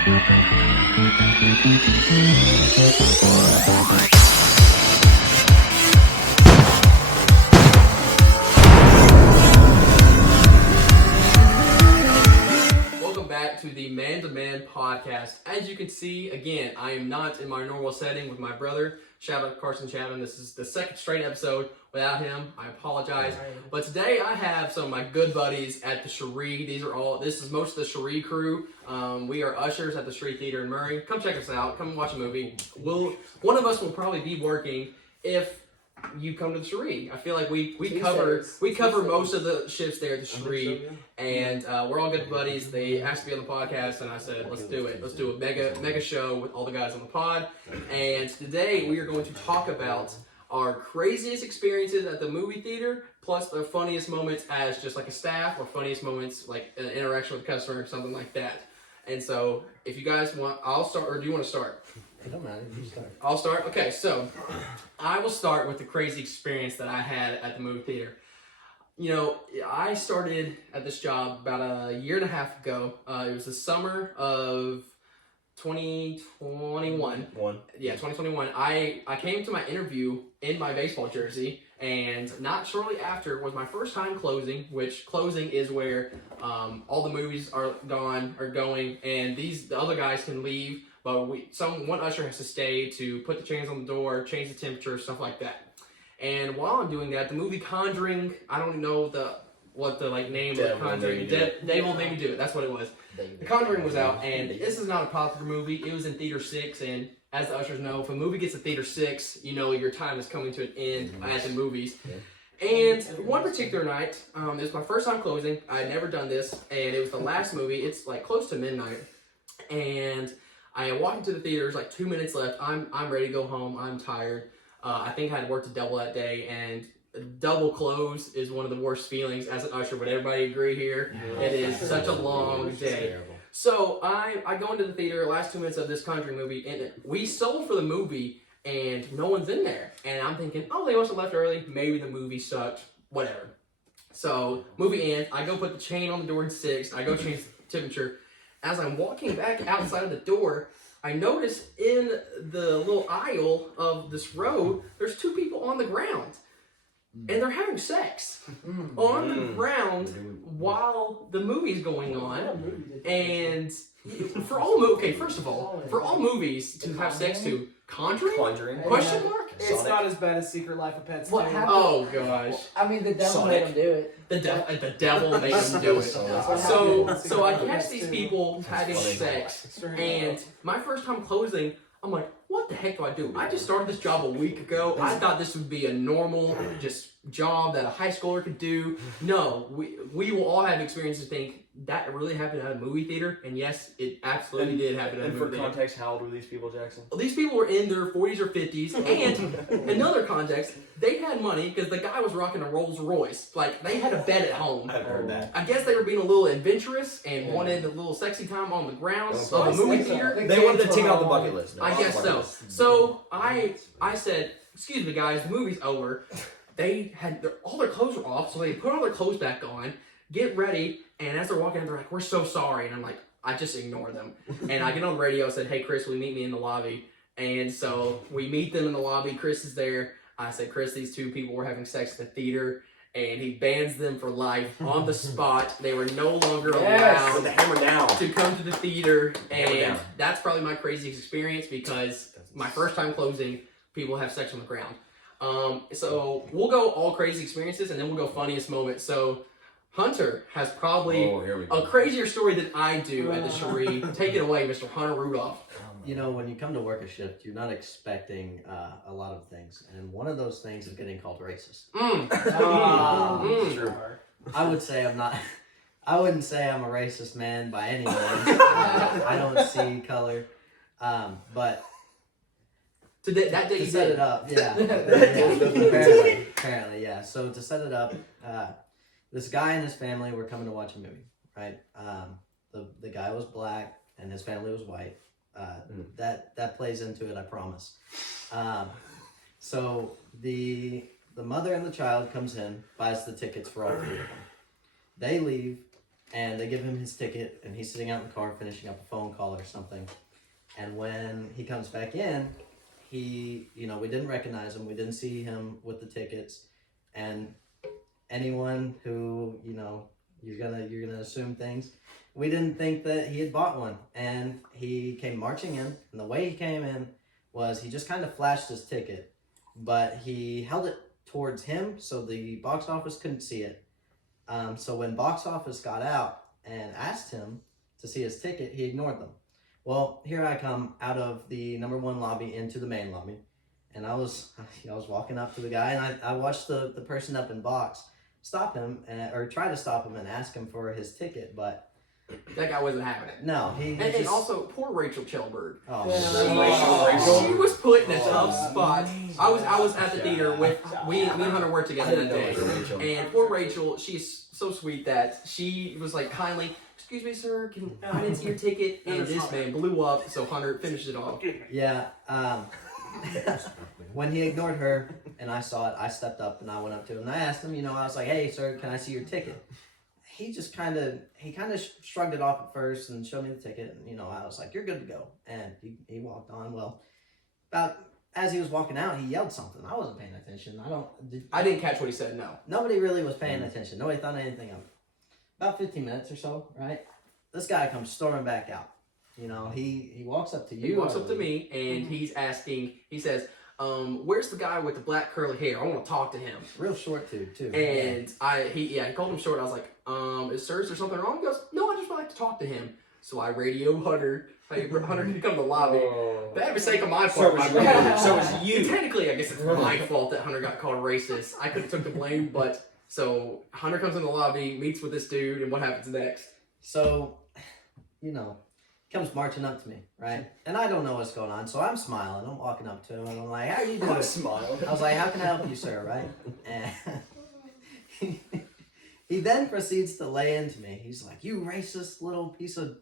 Welcome back to the Man2Man podcast. As you can see, again, I am not in my normal setting with my brother. Shout out to Carson Chapman. This is the second straight episode without him. I apologize. But today I have some of my good buddies at the Cheri. This is most of the Cheri crew. We are ushers at the Cheri Theater in Murray. Come check us out. Come watch a movie. One of us will probably be working if you come to the Cheri. I feel like we cover most of the shifts there at the Cheri, and we're all good buddies. They asked me on the podcast, and I said, let's do it. Let's do a mega show with all the guys on the pod. And today we are going to talk about our craziest experiences at the movie theater, plus the funniest moments as just like a staff, or funniest moments like an interaction with a customer or something like that. And so, if you guys want, I'll start, or do you want to start? It don't matter, you start. I'll start? Okay, so I will start with the crazy experience that I had at the movie theater. You know, I started at this job about a year and a half ago. It was the summer of 2021. Yeah, 2021. I came to my interview in my baseball jersey, and not shortly after was my first time closing, which closing is where all the movies are going, and the other guys can leave, but one usher has to stay to put the chains on the door, change the temperature, stuff like that. And while I'm doing that, the movie Conjuring, I don't know what the name of the Conjuring, Devil Made Me Do It, that's what it was. The Conjuring was out, and this is not a popular movie. It was in Theater 6, and as the ushers know, if a movie gets to Theater 6, you know your time is coming to an end at the movies. And one particular night, it was my first time closing. I had never done this, and it was the last movie. It's like close to midnight, and I walked into the theater. There's like 2 minutes left. I'm ready to go home. I'm tired. I think I had worked a double that day, and double close is one of the worst feelings as an usher. Would everybody agree here? It is such a long day. So I go into the theater, last 2 minutes of this Conjuring movie, and we sold for the movie, and no one's in there. And I'm thinking, oh, they must have left early. Maybe the movie sucked. Whatever. So movie ends. I go put the chain on the door in 6. I go change the temperature. As I'm walking back outside of the door, I notice in the little aisle of this row, there's 2 people on the ground. And they're having sex on the ground while the movie's going on. And for all first of all, for all movies to have sex to, Conjuring? Question mark? It's not as bad as Secret Life of Pets. What happened? Oh gosh. I mean, the devil made him do it. The devil made them do it. So I catch these people having sex, and my first time closing, I'm like, what the heck do I do? I just started this job a week ago. I thought this would be a normal job that a high schooler could do. No, we will all have experiences think that really happened at a movie theater, and yes, it absolutely did happen at a movie theater. And for context, how old were these people, Jackson? Well, these people were in their 40s or 50s, and another context, they had money because the guy was rocking a Rolls Royce. Like, they had a bed at home. I've heard that. I guess they were being a little adventurous and wanted a little sexy time on the grounds of a movie theater. They wanted to tick off the bucket list. I guess so. So I said, excuse me guys, the movie's over. They had all their clothes were off, so they put all their clothes back on, get ready, and as they're walking in, they're like, we're so sorry. And I'm like, I just ignore them. And I get on the radio, I said, hey Chris, will you meet me in the lobby? And so we meet them in the lobby. Chris is there. I said, Chris, these 2 people were having sex at the theater, and he bans them for life on the spot. They were no longer allowed with the hammer down to come to the theater, and that's probably my craziest experience because my first time closing, people have sex on the ground. So we'll go all crazy experiences, and then we'll go funniest moments. So Hunter has probably a crazier story than I do at the Cheri. Take it away, Mr. Hunter Rudolph. You know, when you come to work a shift, you're not expecting a lot of things, and one of those things is getting called racist. True. I would say I'm not. I wouldn't say I'm a racist man by any means. I don't see color, but That day to you set did. it up, yeah. Apparently, yeah. So to set it up, this guy and his family were coming to watch a movie, right? The guy was black and his family was white. That plays into it, I promise. So the mother and the child comes in, buys the tickets for all 3 of them. They leave, and they give him his ticket, and he's sitting out in the car finishing up a phone call or something. And when he comes back in, we didn't recognize him. We didn't see him with the tickets, and anyone who, you're gonna assume things. We didn't think that he had bought one, and he came marching in, and the way he came in was he just kind of flashed his ticket, but he held it towards him so the box office couldn't see it. So when box office got out and asked him to see his ticket, he ignored them. Well, here I come out of the number 1 lobby into the main lobby, and I was walking up to the guy, and I watched the person up in box stop him or try to stop him and ask him for his ticket, but that guy wasn't having it. no, and also poor Rachel Chelberg. Oh, She was put in a tough spot. I was at the theater with me and Hunter worked together that day, and poor Rachel, she's so sweet that she was like kindly, "Excuse me, sir, I didn't see your ticket," and this man blew up. So Hunter finished it off. Yeah. When he ignored her and I saw it, I stepped up and I went up to him and I asked him, I was like, "Hey, sir, can I see your ticket?" He just kind of shrugged it off at first and showed me the ticket, and I was like, "You're good to go," and he walked on. Well, about as he was walking out, he yelled something. I wasn't paying attention. I didn't catch what he said. No, nobody really was paying attention. Nobody thought anything of it. About 15 minutes or so, right? This guy comes storming back out. He walks up to you. He walks up to me and he's asking. He says, "Where's the guy with the black curly hair? I want to talk to him." Real short dude too. And he called him short. I was like, "Sir, is there something wrong?" He goes, "No, I just would like to talk to him." So I radio Hunter. Hunter can come to the lobby. Bad mistake on my part. So it's you. Technically, I guess it's my fault that Hunter got called racist. I could have took the blame, but so Hunter comes in the lobby, meets with this dude, and what happens next? So, comes marching up to me, right? And I don't know what's going on, so I'm smiling. I'm walking up to him, and I'm like, "How are you doing?" I'm smiling. I was like, "How can I help you, sir?" Right? And he then proceeds to lay into me. He's like, "You racist little piece of,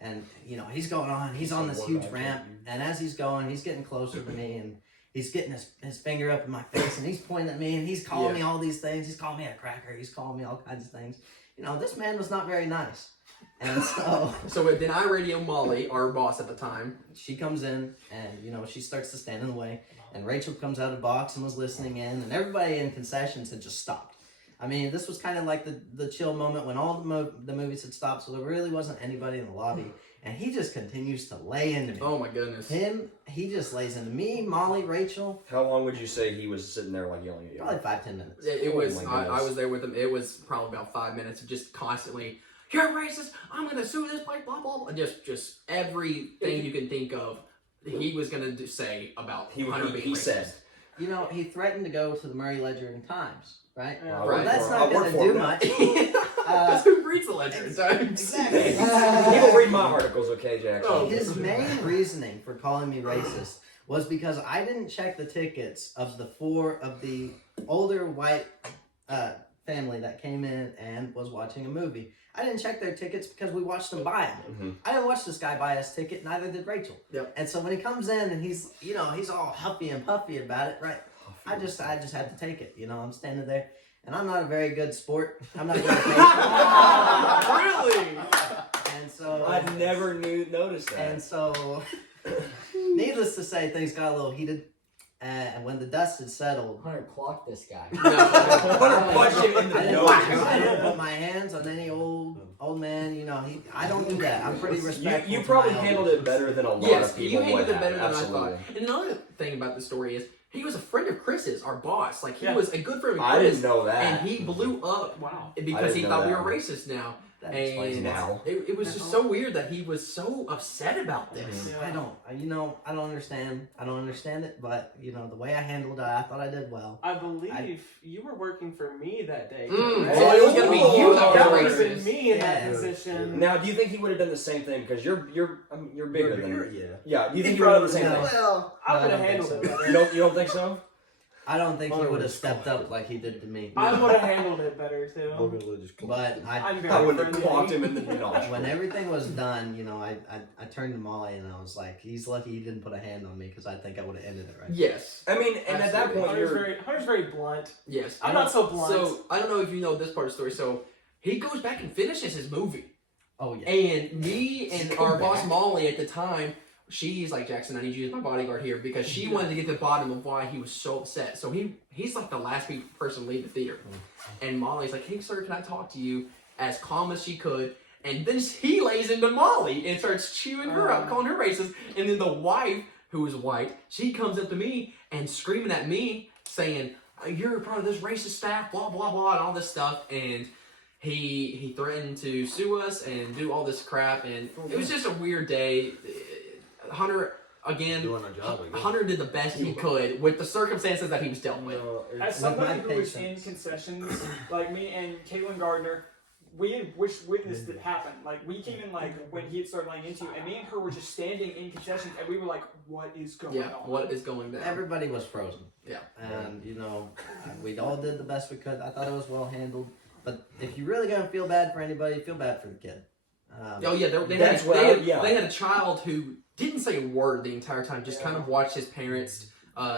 and he's going on. He's on this huge ramp, and as he's going, he's getting closer to me, and he's getting his finger up in my face, and he's pointing at me, and he's calling me all these things. He's calling me a cracker. He's calling me all kinds of things. This man was not very nice." And so then I radio Molly, our boss at the time. She comes in, and she starts to stand in the way, and Rachel comes out of the box and was listening in, and everybody in concessions had just stopped. I mean, this was kind of like the chill moment when all the movies had stopped, so there really wasn't anybody in the lobby. And he just continues to lay into me. Oh my goodness. He just lays into me, Molly, Rachel. How long would you say he was sitting there like yelling at you? Probably 5-10 minutes. It was. I was there with him. It was probably about 5 minutes of just constantly, "You're racist. I'm gonna sue this place." Blah blah blah. Just everything you can think of, he was gonna say about Hunter being he racist. said. He threatened to go to the Murray Ledger and Times. Right? Yeah. Well, that's not going to do much. Because who reads the Ledger? Exactly. People read my articles, okay, Jackson? His main reasoning for calling me racist was because I didn't check the tickets of the older white family that came in and was watching a movie. I didn't check their tickets because we watched them buy them. Mm-hmm. I didn't watch this guy buy his ticket, neither did Rachel. Yep. And so when he comes in and he's all huffy and puffy about it, right? I just had to take it. I'm standing there, and I'm not a very good sport. I'm not good at Really? And so I never noticed that. And so, needless to say, things got a little heated. And when the dust had settled, Hunter clocked this guy. Hunter punched him in the nose. I don't put my hands on any old man. I don't do that. I'm pretty respectful. You probably handled it better than a lot Yes, of people. you handled it better than Absolutely. I thought. And another thing about the story is he was a friend of Chris's, our boss. Like he was a good friend of Chris. I didn't know that. And he blew up because he thought we were racist now. That explains And now. it was just so weird that he was so upset about this. I don't understand. I don't understand it, but the way I handled it, I thought I did well. I believe you were working for me that day. So it was gonna be you that That was would have been racist. me in that Yeah. position. Now, do you think he would have done the same thing? Because you're bigger than Yeah. Yeah. Do you think he would have done the same No. thing? Well, I would I have don't handled think it so. better. You don't think so? I don't think he would have stepped up like he did to me. I would have handled it better too. But I'm very I would have friendly. clocked him in the notch. when everything was done, I turned to Molly and I was like, "He's lucky he didn't put a hand on me because I think I would have ended it right." Yes. I mean, and at that Absolutely. point, Hunter's very blunt. Yes. I'm not so blunt. So I don't know if you know this part of the story. So he goes back and finishes his movie. Oh yeah. And me and our boss back. Molly at the time, she's like, Jackson, I need you as my bodyguard here because she wanted to get to the bottom of why he was so upset. So he's like the last person to leave the theater. And Molly's like, hey sir, can I talk to you? As calm as she could. And then he lays into Molly and starts chewing her up, calling her racist. And then the wife, who is white, she comes up to me and screaming at me, saying, you're a part of this racist staff, blah, blah, blah, and all this stuff. And he threatened to sue us and do all this crap. And it was just a weird day. Hunter, again, Doing our job, I guess. Hunter did the best he could with the circumstances that he was dealt with. As somebody who was in concessions, like me and Caitlin Gardner, we had witnessed it happen. Like, we came in, like, when he had started laying into you, and me and her were just standing in concessions, and we were like, what is going on? What is going down? Everybody was frozen. Yeah. And, you know, we all did the best we could. I thought it was well handled. But if you're really going to feel bad for anybody, feel bad for the kid. Oh, yeah, they had a child who didn't say a word the entire time, just kind of watched his parents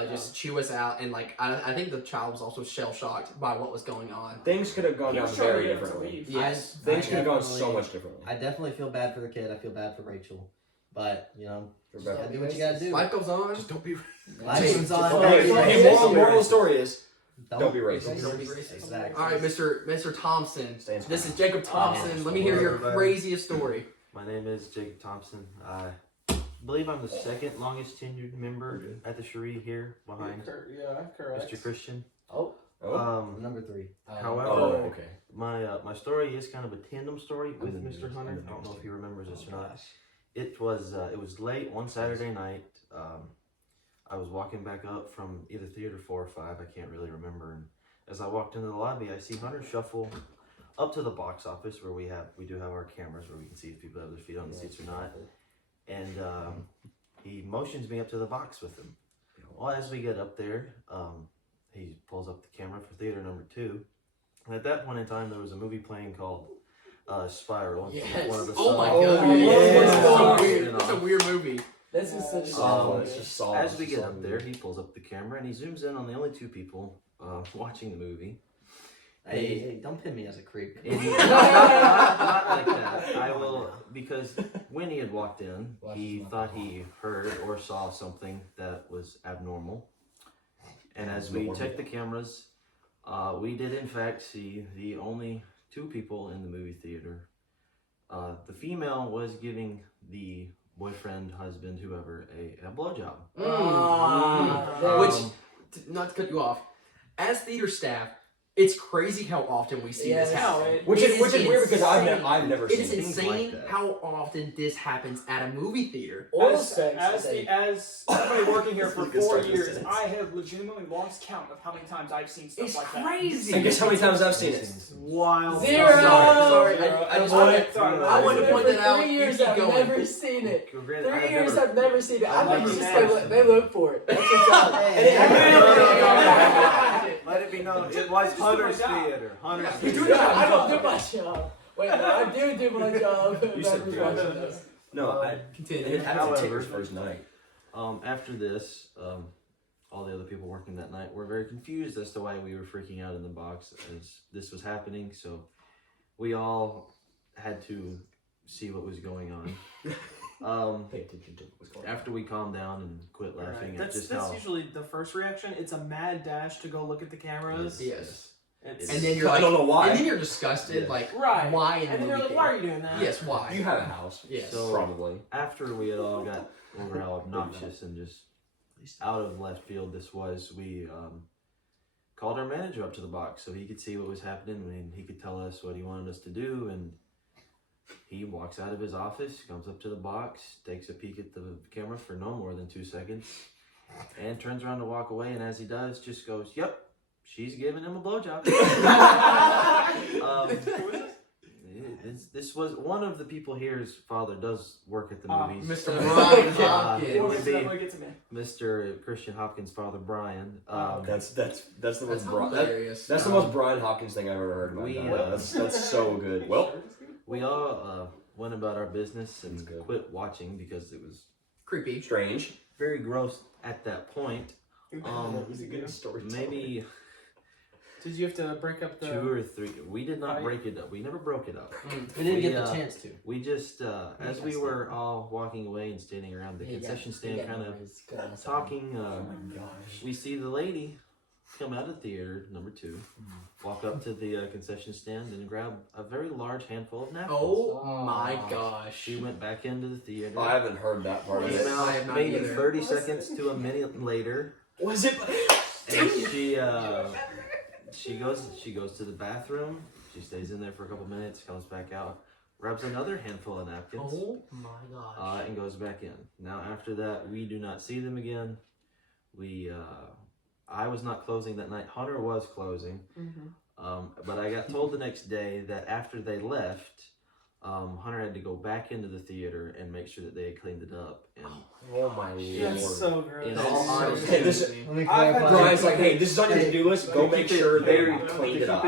just chew us out. And, like, I think the child was also shell-shocked by what was going on. Things could have gone down very differently. Yes. Things could have gone so much differently. I definitely feel bad for the kid. I feel bad for Rachel. But, you know, Feel you bad gotta for do what you gotta do. Life goes on. Just don't be. Life goes on. Moral of the story is, don't be racist. Don't be racist. Exactly. All right, Mr. Thompson. Stands This fine. is Jacob Thompson. Let me hear your craziest story. My name is Jacob Thompson. I believe I'm the second longest tenured member at the Cheri here, behind Yeah, correct. Mr. Christian. Oh. Number 3. However, Oh, okay. my story is kind of a tandem story with Mr. Hunter. I don't know if he remembers this or not. It was late one Saturday night. I was walking back up from either theater 4 or 5. I can't really remember. And as I walked into the lobby, I see Hunter shuffle up to the box office where we do have our cameras where we can see if people have their feet on the seats or not. And he motions me up to the box with him. Well, as we get up there, he pulls up the camera for theater number 2. And at that point in time, there was a movie playing called Spiral. Yes. One of the Oh my songs. god. Yeah. That's a weird movie. This is such It's just solid. As we get up there, he pulls up the camera and he zooms in on the only 2 people watching the movie. Hey, don't pin me as a creep. And not like that. I will, because when he had walked in, he thought he heard or saw something that was abnormal. And as we checked the cameras, we did in fact see the only 2 people in the movie theater. The female was giving the boyfriend, husband, whoever, a blowjob. Which, not to cut you off, as theater staff, it's crazy how often we see this happen. Which is weird because insane. I've never It seen is things insane like that. how often this happens at a movie theater. As somebody working here for It's a good 4 start to the years, sentence. I have legitimately lost count of how many times I've seen stuff It's like that. crazy. And guess how many times I've seen it? Wild. Zero. Sorry. I just Sorry. wanted I wanted to point that out. For 3 years, You keep I've going. never seen it. 3 years, I've never seen it. I I've think never it's just seen like it. they look for it. That's what's up. Let it be known, it was Hunter's theater. Hunter's I theater. don't do my job. Wait, no, I do my job. You said Whoever's zero. watching this. No, I Continue. it happened to However, Taylor's first night. After this, all the other people working that night were very confused as to why we were freaking out in the box as this was happening. So we all had to see what was going on. Pay attention to what was going on. After we calmed down and quit laughing at That's just how usually the first reaction. It's a mad dash to go look at the cameras. Yes. It's, And then you're I like, don't know why. and then you're disgusted, Yes. like, Right. why in and the then they're movie like, why are theater? you doing that? Yes, why? You have a house. Yes. So- Probably. after we had all got over how obnoxious and just out of left field this was, we called our manager up to the box so he could see what was happening and he could tell us what he wanted us to do. And he walks out of his office, comes up to the box, takes a peek at the camera for no more than 2 seconds, and turns around to walk away. And as he does, just goes, "Yep, she's giving him a blowjob." This was one of the people here's father does work at the movies. Mr. Brian It Hopkins. would be Get to me. Mr. Christian Hopkins' father, Brian. That's the That's most hilarious. that's the most Brian Hopkins thing I've ever heard. We, That's so good. Well, We all went about our business and That's good. quit watching because it was Creepy. strange. very gross at that point. That was a good story. Maybe Did you have to break up the 2 or 3. We did not Right. break it up. We never broke it up. We didn't get the uh, chance to. We just, as we were all walking away and standing around the concession stand, kind of talking, we see the lady come out of theater number 2, walk up to the concession stand and grab a very large handful of napkins. Oh my gosh. She went back into the theater. I haven't heard that part of Came it. out I have not maybe either. 30 seconds to a minute later, Was it? and she goes to the bathroom. She stays in there for a couple minutes, comes back out, grabs another handful of napkins, Oh my gosh. and goes back in. Now after that, we do not see them again. I was not closing that night. Hunter was closing. But I got told the next day that after they left, Hunter had to go back into the theater and make sure that they had cleaned it up. And Oh my That's lord. so gross. in all honesty, Hey, this- Let me I've had clarify. Brian's like, hey, this is on your to-do list. Go make sure they cleaned it up.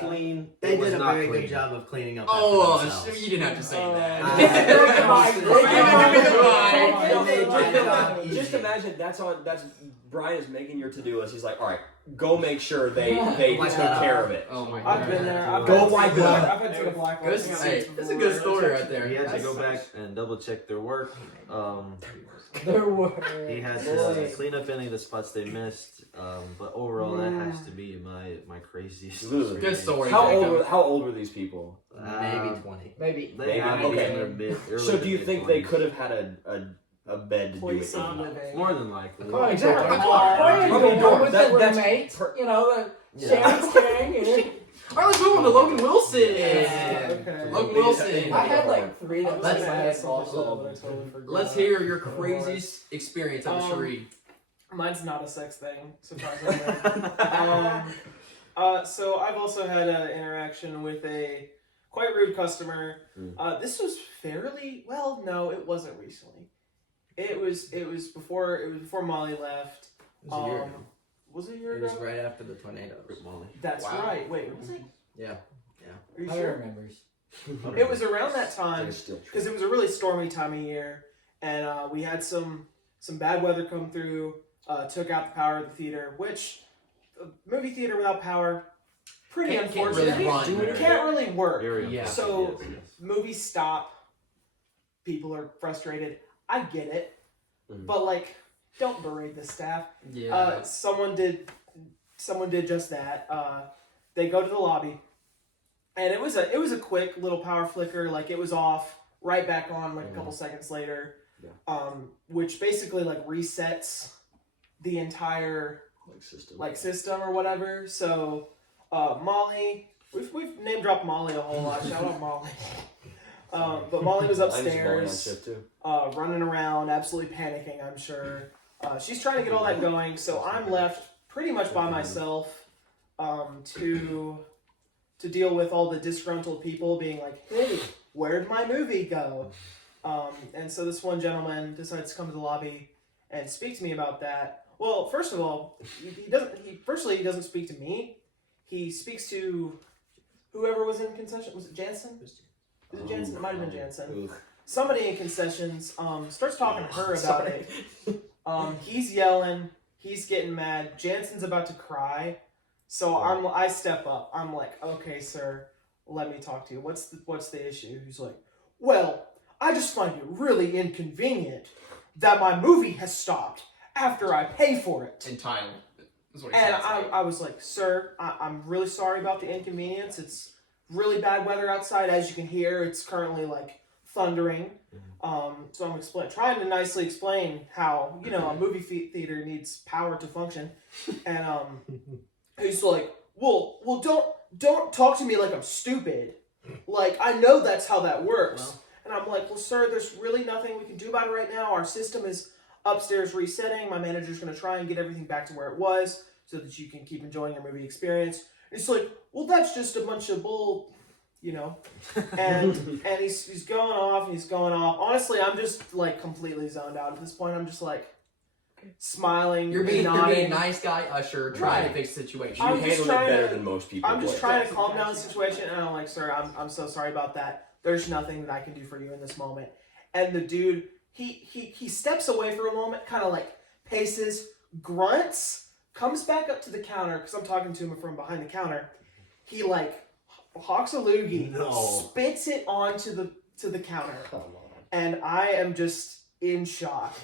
clean. They it was did a not very clean. good job of cleaning up. Oh, after themselves. you didn't have to say that. Just imagine that's Brian is making your to-do list. He's like, all right, go make sure they Wipe take that up. care of it. Oh my I've god. been there. I've Go had wipe to- it up. I've had to go black. Good, hey, that's a good story right there. He had to That's- go back and double check their work. There were. He had to clean up any of the spots they missed. But overall, that has to be my craziest. Good Good story. How old were these people? Maybe 20. Maybe. They had to be Okay. in their mid. So do you think they could have had a bed to do it Place of in? living. More than likely. Exactly. Probably door. with That- the that's roommate. per- You know, Yeah. Sharon's carrying it. Alright, let's move on to Logan Wilson. Okay. Logan Wilson. I had like 3 that Let's- I had also, but I totally forgot. Let's hear your craziest experience at the Cheri. Mine's not a sex thing, surprisingly. So I've also had an interaction with a quite rude customer. This was fairly no, it wasn't recently. It was before Molly left. It was a year ago. Was it a year It was ago? right after the tornado. Rip Molly. That's Wow. right. Wait, was it? Yeah. Are you I sure? remember. It was around that time Still true. because it was a really stormy time of year, and we had some bad weather come through. Took out the power of the theater, which a movie theater without power, pretty Can't unfortunate. really run. It can't really work. Very Yeah. unfortunate, So- yes. Movies stop. People are frustrated. I get it, but like, don't berate the staff. Yeah. Someone did just that. They go to the lobby, and it was a quick little power flicker. Like it was off, right back on like a couple seconds later. Yeah. Which basically like resets the entire system or whatever. So Molly, we've name dropped Molly a whole lot. Shout out Molly. But Molly was upstairs, running around, absolutely panicking, I'm sure. She's trying to get all that going, so I'm left pretty much by myself to deal with all the disgruntled people being like, hey, where'd my movie go? And so this one gentleman decides to come to the lobby and speak to me about that. Well, first of all, he doesn't speak to me. He speaks to whoever was in concession. Was it Jansen? Was it Jansen? It might have been Jansen. Somebody in concessions starts talking to her about it. He's yelling. He's getting mad. Jansen's about to cry. So I step up. I'm like, okay, sir, let me talk to you. What's the issue? He's like, well, I just find it really inconvenient that my movie has stopped after I pay for it. Entitled. Is what he And said. I was like, sir, I'm really sorry about the inconvenience. It's really bad weather outside. As you can hear, it's currently like thundering. So I'm trying to nicely explain how, a movie theater needs power to function. And he's like, well, don't talk to me like I'm stupid. Like, I know that's how that works. Well. And I'm like, well, sir, there's really nothing we can do about it right now. Our system is upstairs resetting. My manager's going to try and get everything back to where it was so that you can keep enjoying your movie experience. And it's like, well, that's just a bunch of bull, And he's going off and he's going off. Honestly, I'm just like completely zoned out at this point. I'm just like smiling. You're being nodding. nice guy usher, trying Right. to fix the situation. I'm You just handled it trying better to- than most people. I'm just would. trying to calm down the situation, and I'm like, sir, I'm so sorry about that. There's nothing that I can do for you in this moment. And the dude, he steps away for a moment, kind of like paces, grunts, comes back up to the counter because I'm talking to him from behind the counter. He like hawks a loogie, spits it onto the counter, and I am just in shock.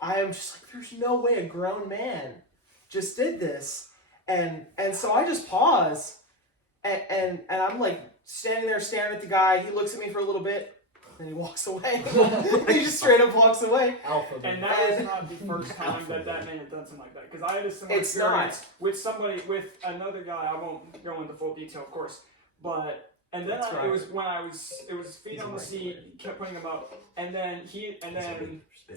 I am just like, there's no way a grown man just did this, and so I just pause, and I'm like standing there staring at the guy. He looks at me for a little bit. And he walks away. He just straight up walks away. And that is not the first time that man had done something like that. Because I had a similar experience with another guy. I won't go into full detail, of course. But it was when it was feet on the seat. Kept putting him up, and then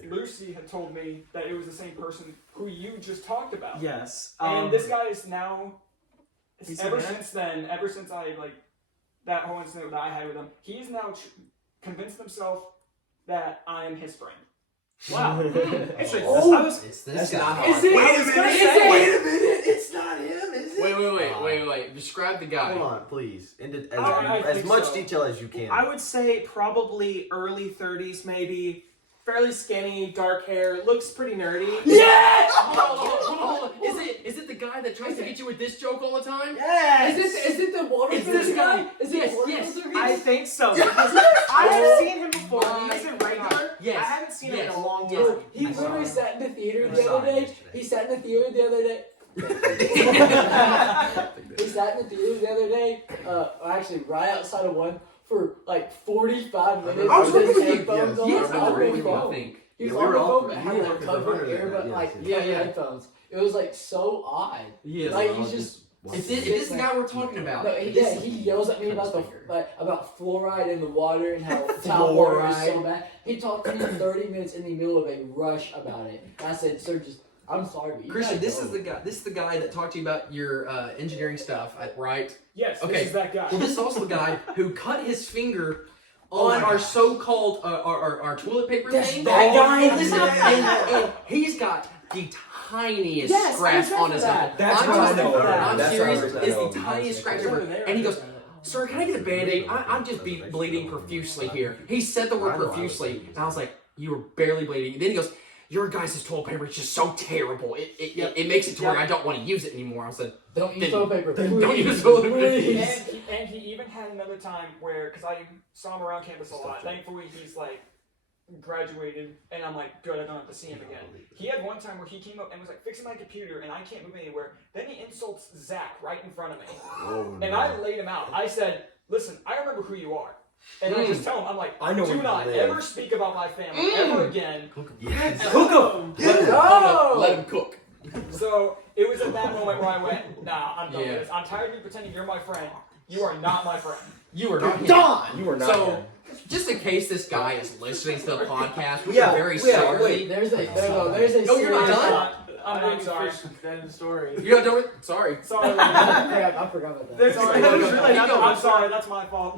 Lucy had told me that it was the same person who you just talked about. Yes. And this guy is now. Ever since I like that whole incident that I had with him, he's now convinced himself that I am his friend. Wow. It's this guy. Is it? Wait a minute. It's not him, is it? Wait. Describe the guy. Hold on, please. I As think much so. detail as you can. I would say probably early 30s, maybe. Fairly skinny, dark hair, looks pretty nerdy. Yes! Hold on. Is it the guy that tries to hit you with this joke all the time? Yes! Is it the water? Is this guy? Yes. I think so. Because I have seen him before. He's a regular. Yes. I haven't seen him in a long time. Bro, he literally sat in the theater the other day. He sat in the theater the other day. He sat in the theater the other day. Actually, right outside of one for like 45 minutes. I was with his working with you. headphones on. Yes, I was on working the with you, I phone. think. He was Yeah, on we the were all- phone, but we had were like working covered harder ear, than but that, like yes. Yeah. headphones. It was like so odd. Yes. Like he's just. Is this the guy we're talking about? No, he yells at me about about fluoride in the water and how tap water is so bad. He talked to me 30 minutes in the middle of a rush about it. And I said, "Sir, I'm sorry, but you Christian, gotta this go." is the guy. This is the guy that talked to you about your engineering stuff, right? Yes, Okay. this is that guy. Well, this is also the guy who cut his finger on our so-called our toilet paper thing. that guy? And he's got the tiniest Yes, scratch I on his remember head. that. That's I'm how I just- know it. I'm That's serious. how I It's know. the tiniest scratch ever. And he goes, "Sir, can I get a Band-Aid? I'm just bleeding profusely here." He said the word profusely, and I was like, "You were barely bleeding." And then he goes, "Your guys' toilet paper is just so terrible. It makes it to where I don't want to use it anymore." I said, Don't use toilet paper. don't use toilet paper. Please. And he even had another time where, because I saw him around campus a lot. Thankfully, he's like graduated, and I'm like, good, I don't have to see him again. He had one time where he came up and was like fixing my computer, and I can't move anywhere. Then he insults Zach right in front of me, and I laid him out. I said, "Listen, I remember who you are." And I just tell him, I'm like, I know where do you not live." ever speak about my family ever again. Yes. Let him cook. So it was at that moment where I went, nah, I'm done Yeah. with this. I'm tired of you pretending you're my friend. You are not my friend. You are not him. You were not. So, him. just in case this guy is listening to the podcast, we Yeah, are very yeah, sorry. wait. There's a No, you're not serious- done? I'm not sorry. That is the story. You're not done with? Sorry. Sorry. I forgot about that. There's Sorry, that go, is go, really go. not the I'm sorry, that's my fault.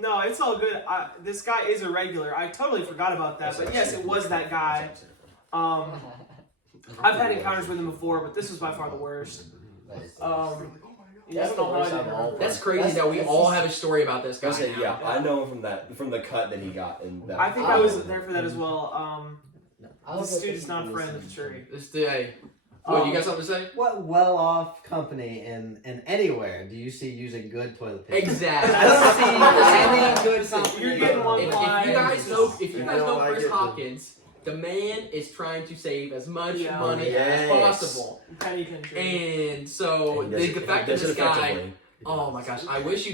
No, it's all good. This guy is a regular. I totally forgot about that. But yes, it was that guy. I've had encounters with him before, but this was by far the worst. That's the worst I've all. That's crazy that we all have a story about this guy. I said, yeah, I know him from the cut that he got. And that I think I was there for that as well. I This was dude is not a friend of Cheri. This day. What, you got something to say? What well-off company in anywhere do you see using good toilet paper? Exactly. I don't see any good company. You're getting one If line. you guys know I Chris get Hopkins, the man is trying to save as much Yeah. money Yes. as possible. Penny pincher. And so And the fact that does it this guy, effectively. oh my gosh, I wish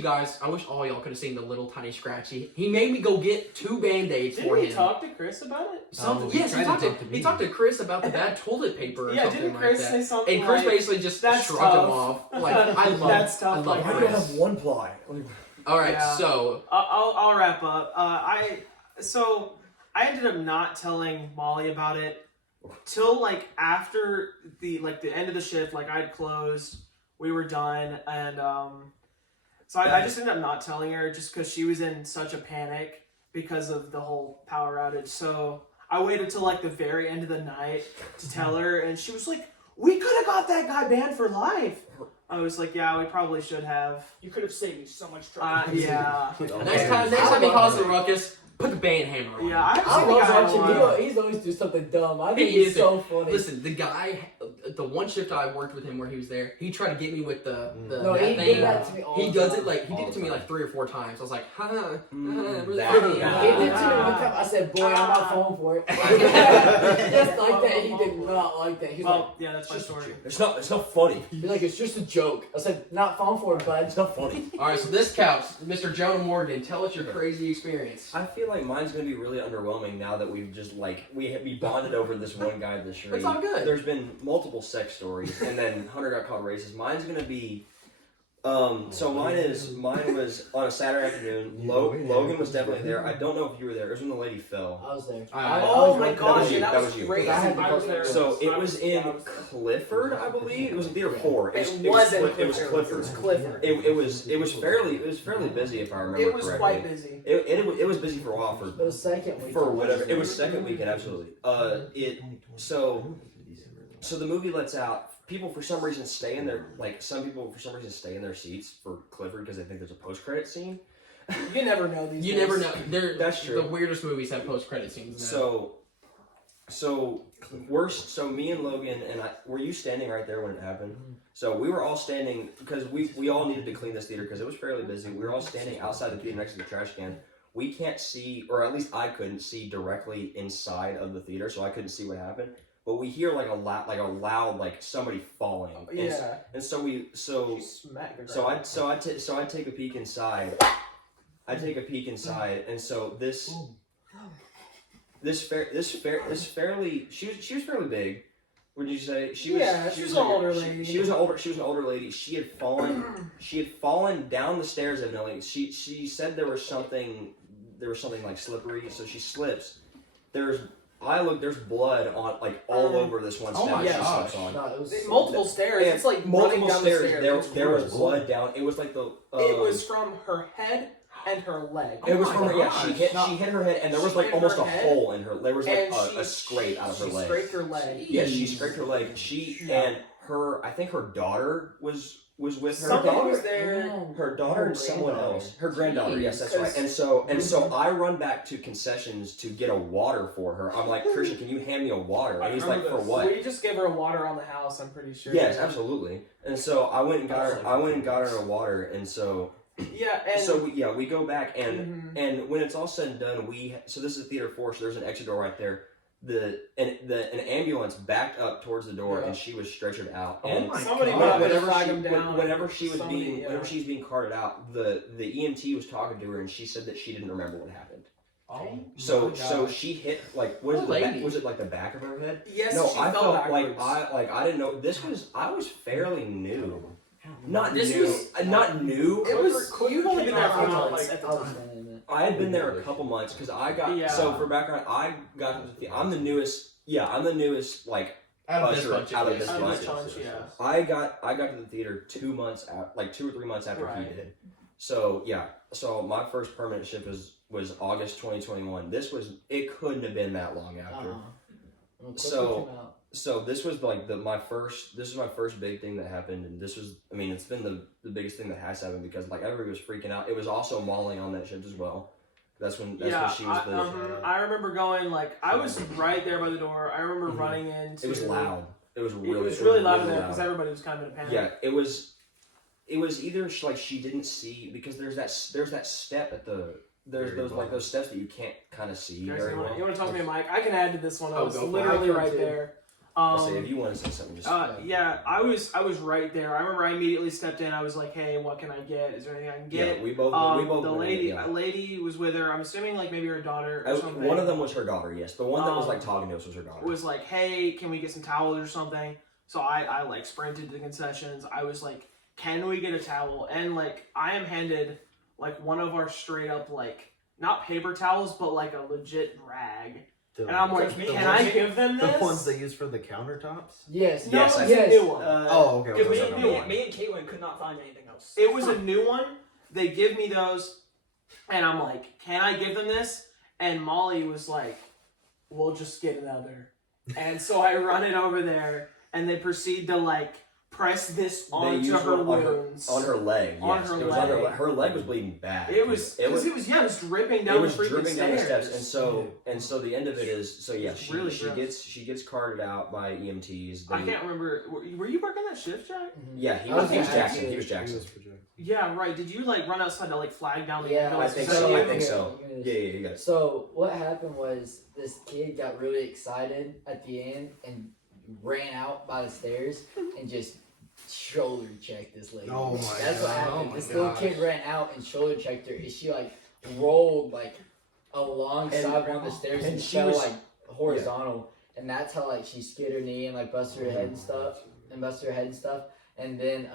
all y'all could have seen the little tiny scratch. He made me go get 2 Band-Aids for Didn't him. we talk to Chris about it? Something. he Yes, he tried to talked to talk to me. he talked to Chris about the bad toilet paper or Yeah, something didn't like Chris that. say something And Chris like, basically just "That's shrugged him tough." off. Like I love. That's tough, I love like, Chris. one ply. All right, Yeah. so I'll wrap up. I ended up not telling Molly about it till like after the end of the shift. Like I'd closed, we were done, and so I just ended up not telling her just because she was in such a panic because of the whole power outage. So I waited till like the very end of the night to tell her, and she was like, "We could have got that guy banned for life." I was like, "Yeah, we probably should have." You could have saved me so much trouble. Yeah. next time he calls the ruckus, put the band hammer on. Yeah, I I've seen the love guy watching a lot. He's always do something dumb. I think He he's is so funny. Listen, the guy, the one shift I worked with him where he was there, he tried to get me with the No, that he thing. did that to me all He the does time. it like he did All it to the me time. like 3 or 4 times. I was like, really that funny. guy. He did it to me one time. I said, boy, I'm not falling for it. Just like that. He did not like that. He's like, Well, yeah, that's my story. It's not funny. he's like, it's just a joke. I said, not falling for it, but it's not funny. All right, so this couch, Mr. Jonah Morgan, tell us your crazy experience. I feel like mine's gonna be really underwhelming now that we've just like we bonded over this one guy at the street. It's all good. There's been multiple sex stories, and then Hunter got called racist. Mine's gonna be, so mine was on a Saturday afternoon. Logan was definitely there. I don't know if you were there. It was when the lady fell. I was there. Oh my That gosh, was you. that That was was you. crazy. I was there. So it was in Clifford, I believe. It was in Theater 4. It wasn't It was Clifford. It was Clifford. It was fairly busy if I remember It was correctly. quite busy. It was busy for a while It was second week. for whatever. It was second weekend, absolutely. So the movie lets out. People for some reason stay in their some people for some reason stay in their seats for Clifford because they think there's a post-credit scene. You never know these You days. never know. That's true. The weirdest movies have post-credit scenes now. So me and Logan and I were you standing right there when it happened? So we were all standing because we all needed to clean this theater because it was fairly busy. We were all standing outside the theater next to the trash can. We can't see, or at least I couldn't see directly inside of the theater, so I couldn't see what happened. But we hear like a loud somebody falling. Yeah. And so Smack the So ground. I'd take a peek inside. And so this fairly she was fairly big. Would you say she was? Yeah, she was an older lady. She was an older lady. She had fallen down the stairs evidently. She said there was something like slippery, so she slips. There's blood on all over this one Oh step my she gosh. slips on. No, it was Multiple stairs. And It's like running multiple down stairs. the stairs. There was blood down. It was like the. It was from her head and her leg. It was Oh from my her. Yeah, gosh. she hit her head, and there was She like hit almost her a head, hole in her. There was like And a scrape out of her she leg. scraped her leg. Yeah, she scraped her leg. And her. I think her daughter was with her. Somebody was there. Her daughter and someone granddaughter. else. Her granddaughter, yes, that's right. Because- And so I run back to concessions to get a water for her. I'm like, Christian, can you hand me a water? And he's like, for what? We just gave her water on the house, I'm pretty sure. Yes, absolutely. And so I went and got her a water. And so Yeah, and we go back and when it's all said and done, so this is theater 4, so there's an exit door right there. An ambulance backed up towards the door, and she was stretchered out. Oh And my somebody God. went to flag him down. whenever she was Somebody, whenever she was being carted out, the EMT was talking to her, and she said that she didn't remember what happened. Oh So my so gosh. she hit was What it a the back, lady. was it like the back of her head? Yes, No, she I fell felt backwards. I didn't know I was fairly new. Not This new. was- Not new. It was. You've only been there for Clifford came months out, at the I was time. standing in it. I had been there a couple months because I got Yeah. so for background I got to the I'm the newest like Out of this usher bunch, out of at this least. Out of this bunch. bunch, yeah. I got to the theater 2 months out, like 2 or 3 months after he Right. did. So yeah, so my first permanent shift was August 2021. It couldn't have been that long after. When Clifford So- came out, So this was like my first big thing that happened, and this was it's been the biggest thing that has happened because like everybody was freaking out. It was also Molly on that shift as well. That's when she was I remember going I was right there by the door. I remember running into. It was loud. It was It really was really loud in really there because everybody was kind of in a panic. Yeah, it was either she didn't see because there's that step at the those steps that you can't kind of see Guys, very you well. want to talk to me, Mike? I can add to this one. I Oh, was go for it. literally I can right too. there. I'll say if you want to say something, just Yeah, I was right there. I remember I immediately stepped in. I was like, "Hey, what can I get? Is there anything I can get?" yeah, we both The went lady, in, yeah. a lady was with her. I'm assuming maybe her daughter or something. One of them was her daughter. Yes, the one that was talking to us was her daughter. Was like, "Hey, can we get some towels or something?" So I sprinted to the concessions. I was like, "Can we get a towel?" And I am handed one of our straight up not paper towels, but a legit rag. And I'm like, the "Can ones- I give them this?" The ones they use for the countertops? Yes. No, Yes, it's I- a new one. Oh, okay. Because okay, okay, okay. me and Caitlin could not find anything else. It was a new one. They give me those, and I'm like, "Can I give them this?" And Molly was like, "We'll just get another." And so I run it over there, and they proceed to press this They onto used her one wounds. on her leg. On Yes, her it was on her leg. leg. Her leg was bleeding bad. It was dripping down It was the freaking dripping down the stairs. steps, and so the end of it is she Really she gross. gets carted out by EMTs. I can't remember. Were you working that shift, Jack? Yeah, he I was was Jackson. Jackson. He was Jackson. Yeah, right. Did you like run outside to like flag down the Yeah, ambulance? I think Was so. that I you? think so. Yeah. Yeah, you guys. So what happened was this kid got really excited at the end and ran out by the stairs and just shoulder checked this lady. Oh my That's what God. happened. Oh my This little gosh. kid ran out and shoulder checked her, and she like rolled like alongside one of the stairs and, and she fell was- like horizontal, and that's how like she skid her knee and like busted her head and stuff, and then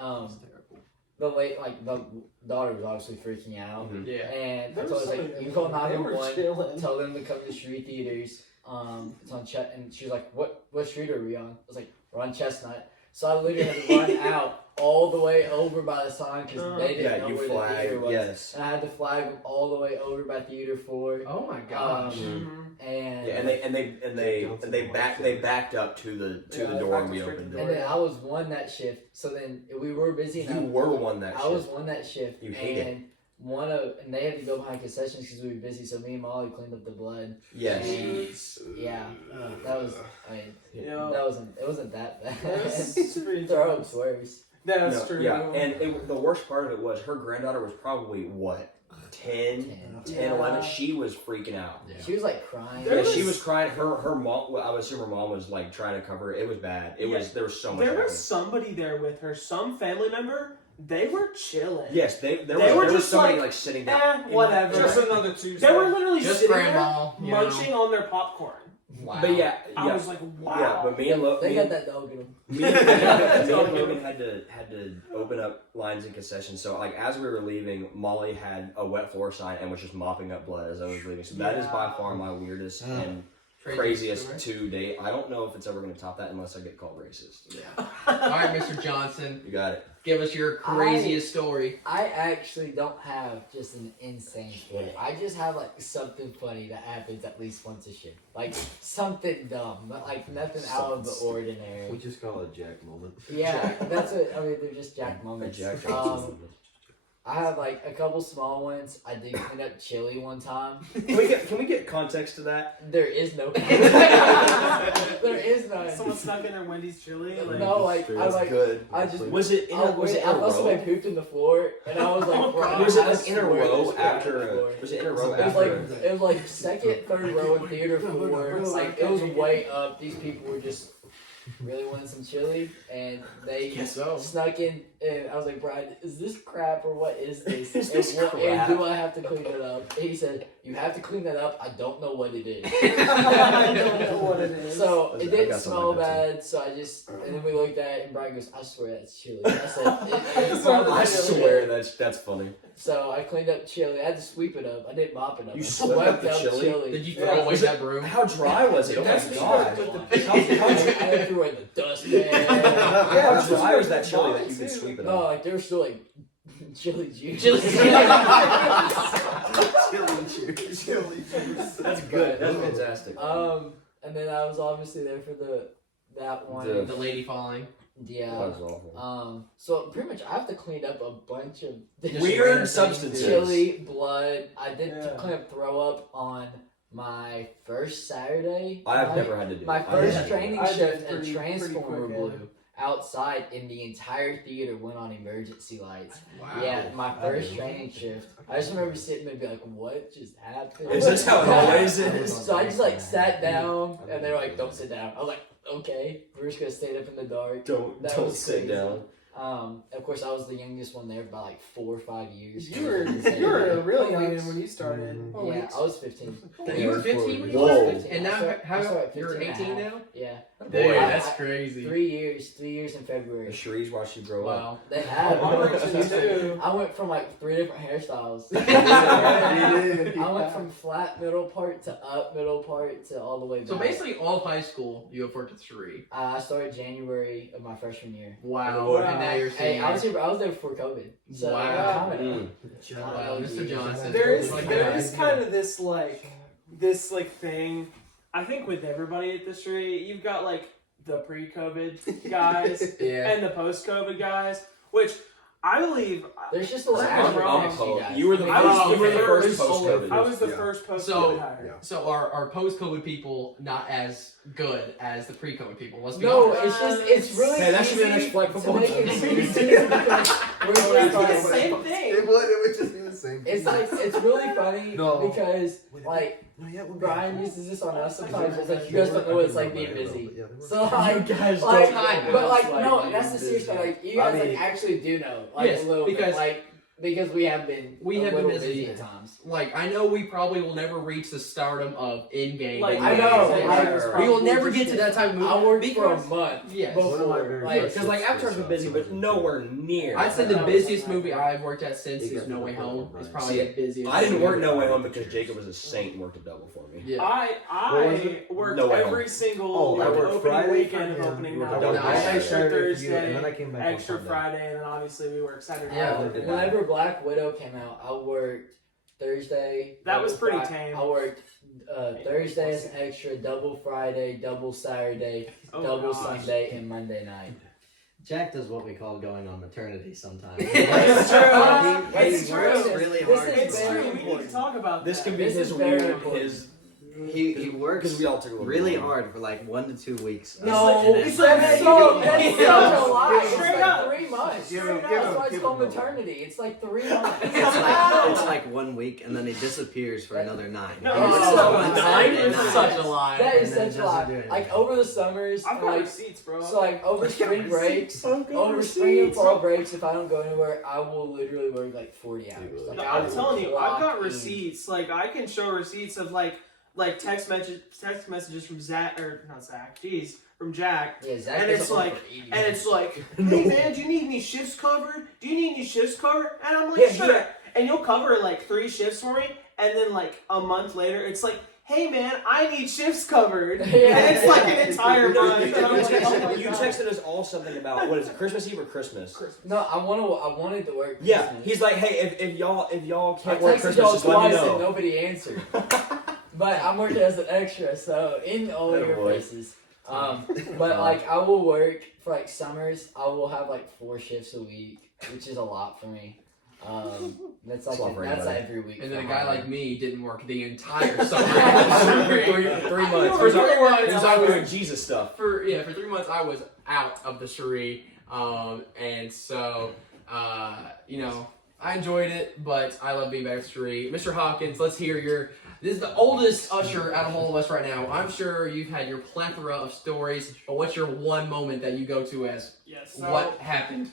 the daughter was obviously freaking out, Mhm. Yeah. and I There told was her like, somebody you call they were 911, chilling. tell them to come to Street Theaters. It's on and she was like, what street are we on? I was like, we're on Chestnut. So I literally had to run out all the way over by the sign because they didn't Yeah, know you where the theater flag. was. Yes. And I had to flag them all the way over by Theater 4. Oh my gosh. Mhm. And Yeah, and they backed up to the Yeah, door back we to opened. freaking and then I was one that shift. So then we were busy. You and were one that I was shift. one that shift. You hate it. And they had to go behind concessions because we were busy. So me and Molly cleaned up the blood. Yes. And, yeah, that was. I mean, Yeah. it wasn't that bad. It's pretty Throw-up's worse. That's No, true. Yeah, and the worst part of it was her granddaughter was probably what 10, 11. She was freaking out. Yeah. She was like crying. There Yeah, she was- was crying. Her mom. Well, I would assume her mom was like trying to cover it. It was bad. It was. There was so much. There happening. was somebody there with her, some family member. They were chilling. Yes, there were was just somebody like, like sitting down. Whatever. Just another Tuesday. They were literally Just sitting there grandma, you know. munching on their popcorn. Wow. But yeah, I was like, wow. yeah. But me and They me, got that dog in them. me and Logan had to open up lines in concessions. So like as we were leaving, Molly had a wet floor sign and was just mopping up blood as I was leaving. So that is by far my weirdest and craziest to date. I don't know if it's ever going to top that unless I get called racist. Yeah. All right, Mr. Johnson, You got it. give us your craziest story. I actually don't have just an insane story. I just have like something funny that happens at least once a shift. Like something dumb, but like nothing out of the We ordinary. just call it a Jack moment. Yeah, that's what I mean. They're just Jack moments. Jack I have like a couple small ones. I did clean up chili one time. Can we get context to that? There is no. There is none. Someone snuck in their Wendy's chili. Like, No, like I like Good. I just Was it in a, was it in I a must have like row? pooped in the floor, and I was like, bro, Was it I like in a swear row there's crap after? on the floor. Was it in a row It was like after? it was like second, third row in Theater 4. Like it was way up. These people were just really wanted some chili, and they Guess so. snuck in. And I was like, Brian, is this crap or what is this? Is this and, crap? and do I have to clean it up? And he said, you have to clean that up. I don't know what it is. I don't know what it is. So I it didn't got something smell like that, bad. So I just and then we looked at it, and Brian goes, I swear that's chili. And I said, it's swear probably I chili. swear that's funny. So I cleaned up chili. I had to sweep it up. I didn't mop it up. You I swept up the up chili? Did you Yeah. throw away Was it- that broom? How dry was it? Oh my That's god. I threw it in the dustbin. How dry was that chili that you could sweep it No, up? like there was still like chili juice. That's good. That's fantastic. And then I was obviously there for that one. The- The lady falling. Yeah. That was awful. So pretty much I have to clean up a bunch of Just Weird random substances. things. chili, blood. I did Yeah. clean up throw up on my first Saturday. I have night. never had to do My it. first training I did shift and pretty transformer quick, blew outside, and the entire theater went on emergency lights. Wow. Yeah, my first training shift. I just remember sitting there and be like, "What just happened?" Is this how it always is? So I just like sat down, and they were like, "Don't sit down." I was like, "Okay, we're just gonna stay up in the dark." Don't That don't was sit crazy. down. Of course, I was the youngest one there by like 4 or 5 years. You were really young when you started. Yeah, I was 15. You were 15 when you Whoa. started? And I now, started- I how started at you're 15 and a 18 half. now? Yeah. Dude, I- that's I- crazy. 3 years in February. Cherise watched you grow up. Wow. They have. I went to too. I went from like 3 different hairstyles. I went from flat middle part to up middle part to all the way back. So basically, all of high school, you have worked at Cheri. I started January of my freshman year. Wow. Wow. And now you're Hey, I was senior. here. I was there before COVID. So Wow. I kinda know. Mm. Wow, Mr. Johnson. There is Like there that. is kind of this like thing. I think with everybody at this rate, you've got like the pre-COVID guys Yeah. and the post-COVID guys, which I believe There's just a lot I'm of wrong. controversy, guys. You were the I was first. You were the the first first post-COVID. I was the Yeah. first post-COVID So- hire. So are post-COVID people not as good as the pre-COVID people? Let's be No, honest. it's really Hey, that should be the easy next flag to football make it team. easy because we're It's just the like, same thing. It would just be the same. it's like it's really funny No. because like No, yeah, we're Brian uses this on us sometimes. It's like you guys don't know what it's like being busy. Yeah, they were- So like, guys like, don't. but like It's no, being that's the serious busy. part. Like you I guys mean- like actually do know like Yes, a little because- bit, like because we have been We a have been little busy. at times. Like, I know we probably will never reach the stardom of in-game. Like, I know, We will never get to that type of movie. I worked for a because- month Yes. One of my before. very Like, first Because like shifts Avatar's was, been busy, but nowhere near. I'd say the No. busiest movie I've worked at since You is got No the Way purple Home. line. It's probably See, the busiest. I didn't movie. work No Way Home because Jacob was a saint and worked a double for me. Yeah. I What was it? worked No Way Home. every single Oh, I worked opening Friday, weekend of yeah, opening we worked night. double Friday, Friday, Extra Saturday for you, Thursday, and then I came back on extra Sunday. Friday, and then obviously we work Saturday. Yeah. night. Whenever Black Widow came out, I worked Thursday. That was pretty Fri- tame. I worked Thursday as an extra, double Friday, double Saturday, Oh, double gosh. Sunday, and Monday night. Jack does what we call going on maternity sometimes. It's true. He It's works true. really This hard. is It's very true. We need to important. talk about This that. can be This his is very weird, important. his He works because we all took a little really bit long. hard for like 1 to 2 weeks. No, And then- it's like- that's Yeah. such a lie. It's Straight like up. 3 months. Give him- Straight give up. him- That's why it's give called him a maternity. It's like 3 months. it's like 1 week, and then he disappears for another 9. No, He works it's not one 9, Saturday It's night. such a lie. That is And then such a doesn't lie. do anything. Like over the summers, I've got like receipts, bro. so, like over spring breaks, over spring and fall breaks, if I don't go anywhere, I will literally work like 40 hours. Like, No, I I'm will telling you, I've clock got in. receipts. Like I can show receipts of like text messages from Zach or not Zach, jeez, from Jack. Yeah, Zach And does it's it like- for 80 And it's like, hey man, do you need any shifts covered? Do you need any shifts covered? And I'm like, Yeah, sure. yeah. And you'll cover like 3 shifts for me, and then like a month later, it's like, hey man, I need shifts covered. Yeah. And it's like an entire month. You And I'm like, oh my you God. texted us all something about what is it, Christmas Eve or Christmas? No, I wanted to work. Yeah, Christmas. he's like, hey, if y'all I can't work texted Christmas, y'all just let me twice and know. nobody answered. But I'm working as an extra, so in all Oh, your boy. faces. But like I will work for like summers. I will have like 4 shifts a week, which is a lot for me. That's like It's a lot for anybody. every week. And then a for guy hire. like me didn't work the entire summer. For 3 months. For 3 months, He was I out was doing Jesus stuff. for 3 months I was out of the Cherie, and so you know I enjoyed it, but I love being back at the Cherie. Mr. Hopkins, let's hear your. This is the oldest usher out of all of us right now. I'm sure you've had your plethora of stories, but what's your one moment that you go to as Yes. So, what happened?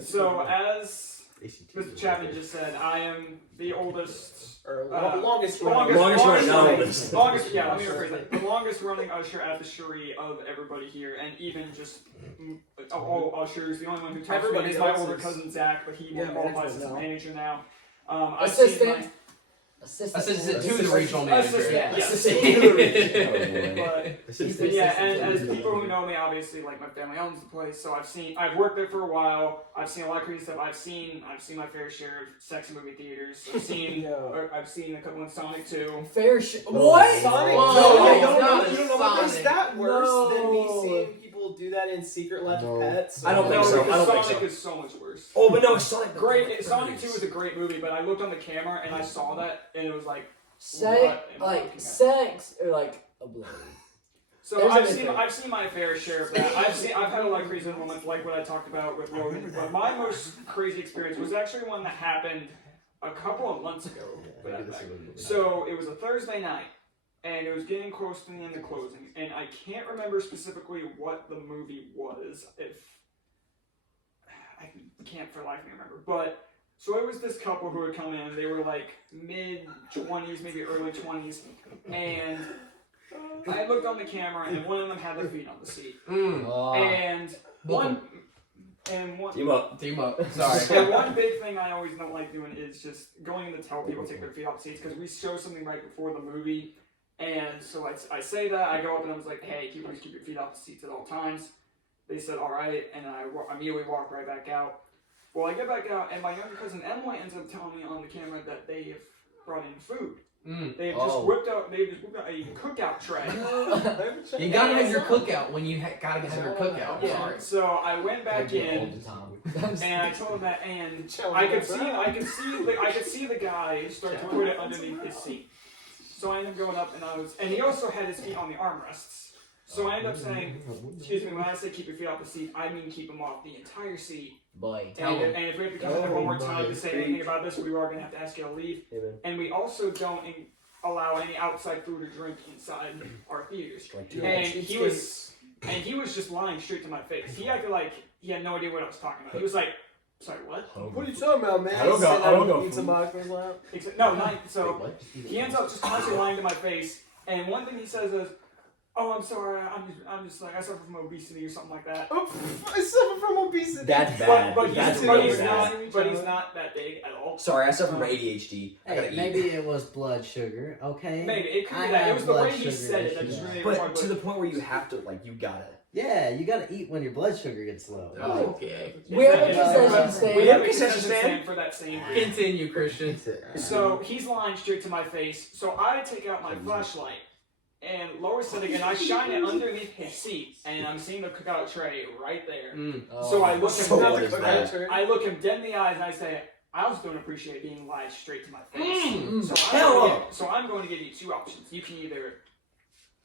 so as Mr. Chapman just said, I am the oldest, or longest running. Longest running. Yeah, let me rephrase that. The longest running usher at the Cherie of everybody here, and even just all ushers. The only one who touched me Everybody is my else older is- cousin Zach, but he Yeah, qualifies as manager a now. manager now. I've seen Assistant. Assistant to the regional manager. Assistant, Yeah, yes. assistant. But yeah, and as people who know me, obviously, like my family owns the place, so I've worked there for a while. I've seen a lot of crazy stuff. I've seen my fair share of sexy movie theaters. I've seen a couple in Sonic 2. Fair what? Sonic? Whoa, No, it's you not don't a know what Sonic. is that worse than me No. seeing people do that in Secret Life of Pets? I don't think No, so. because I don't think Sonic so. is so much worse. Oh, but no, Sonic. Great, Sonic 2 is a great movie, but I looked on the camera and I saw that, and it was like. Sex, What am I like looking at? sex, or like oblivion. So There's I've a seen difference. my fair share of that. I've had a lot of crazy moments like what I talked about with Logan. But my most crazy experience was actually one that happened a couple of months ago. for that fact. So it was a Thursday night, and it was getting close to the end of closing, and I can't remember specifically what the movie was. If I can't for the life of me remember, but. So it was this couple who had come in. They were like mid-20s, maybe early 20s, and I looked on the camera, and one of them had their feet on the seat, and one. Team up. Team up. Sorry. So one big thing I always don't like doing is just going in to tell people to take their feet off the seats because we show something right before the movie, and so I say that, I go up and I was like, hey, please keep your feet off the seats at all times. They said, all right, and I immediately walk right back out. Well, I get back out, and my younger cousin Emily ends up telling me on the camera that they have brought in food. They just whipped out a cookout tray. You gotta have your cookout when you gotta have your cookout. Yeah. Sorry. So I went back in and I told him that, and I could see the guy start to put it underneath his seat. So I ended up going up and he also had his feet on the armrests. So I ended up saying, excuse me, when I say keep your feet off the seat, I mean keep them off the entire seat. Boy, And if we have to come in there one more time to say anything about this, we are going to have to ask you to leave. Amen. And we also don't allow any outside food or drink inside our theaters. And he was just lying straight to my face. He acted like he had no idea what I was talking about. He was like, sorry, what? What are you talking about, man? I don't go Pizza food. box in his lap. No, so he ends up just constantly lying to my face. And one thing he says is, oh, I'm sorry, I'm just like, I suffer from obesity or something like that. Oh, I suffer from obesity. That's bad. But That's he's really bad. not that big at all. Sorry, I suffer from ADHD. I gotta Hey, eat. maybe it was blood sugar, okay? Maybe it could I be that. It have was the way blood he sugar said it that issues. just really But to the point where you have to, like, you gotta. Yeah, you gotta eat when your blood sugar gets low. Okay. we have a Exactly. concession stand. We have a concession concession stand stand for that same reason. Continue, Christian. So he's lying straight to my face. So I take out my flashlight and lower setting and I shine it underneath his seat. And I'm seeing the cookout tray right there. So I look So him what is that? I look him dead in the eyes and I say, I also don't appreciate being lied straight to my face. So I'm going to give you two options. You can either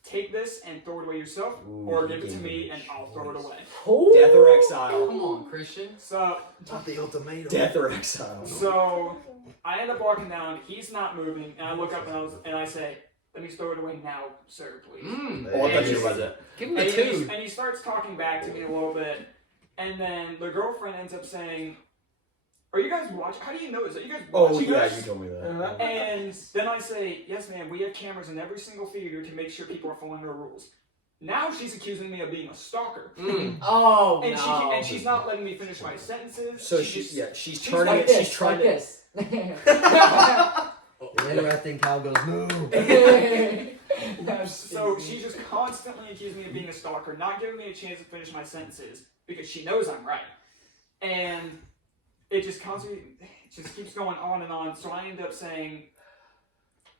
take this and throw it away yourself, or give it to me and I'll throw it away. Death or exile. Come on, Christian. So Not the ultimatum. Death or exile. So I end up walking down. He's not moving, and I look up and I say, "Let me throw it away now, sir, please." Oh, I thought you was it. Give him And a two. and he starts talking back to me a little bit, and then the girlfriend ends up saying, "Are you guys watching? How do you know this? Are you guys Oh, watching yeah, this?" you told me that. And then I say, "Yes, ma'am. We have cameras in every single theater to make sure people are following our rules." Now she's accusing me of being a stalker. Oh, And no. she's not letting me finish my sentences. So she's she's she's turning like it. this, She's trying like to. this. The interrupting cow goes, moo. So she just constantly accused me of being a stalker, not giving me a chance to finish my sentences because she knows I'm right. And it just keeps going on and on. So I end up saying,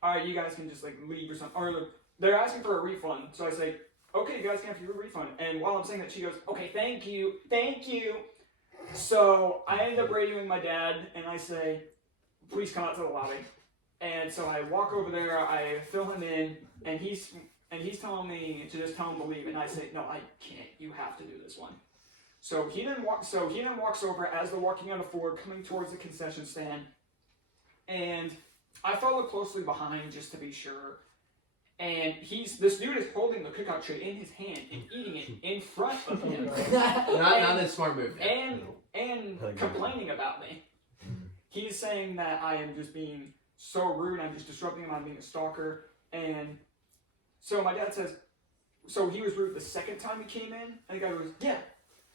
all right, you guys can just like leave or something. Or they're asking for a refund. So I say, okay, you guys can have your refund. And while I'm saying that, she goes, okay, thank you. So I end up radioing my dad and I say, please come out to the lobby. And so I walk over there, I fill him in, and he's telling me to just tell him to leave, and I say, no, I can't. You have to do this one. So he then walks over as they're walking on the floor, coming towards the concession stand, and I follow closely behind just to be sure. And this dude is holding the cookout tray in his hand and eating it in front of him, Not that smart move. and complaining about me. He's saying that I am just being so rude, I'm just disrupting him, I'm being a stalker. And so my dad says, so he was rude the second time he came in? And the guy goes, yeah.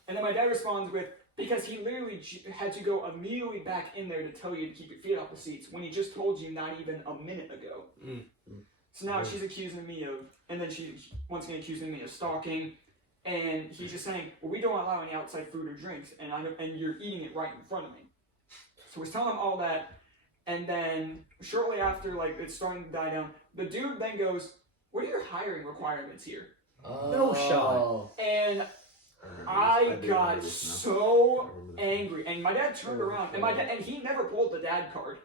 And then my dad responds with, because he literally had to go immediately back in there to tell you to keep your feet off the seats when he just told you not even a minute ago. So now she's accusing me of, and then she's once again accusing me of stalking. And he's just saying, well, we don't allow any outside food or drinks, and you're eating it right in front of me. So he's telling him all that. And then shortly after, like, it's starting to die down, the dude then goes, what are your hiring requirements here? No shot. And I got so angry. And my dad turned around, and he never pulled the dad card.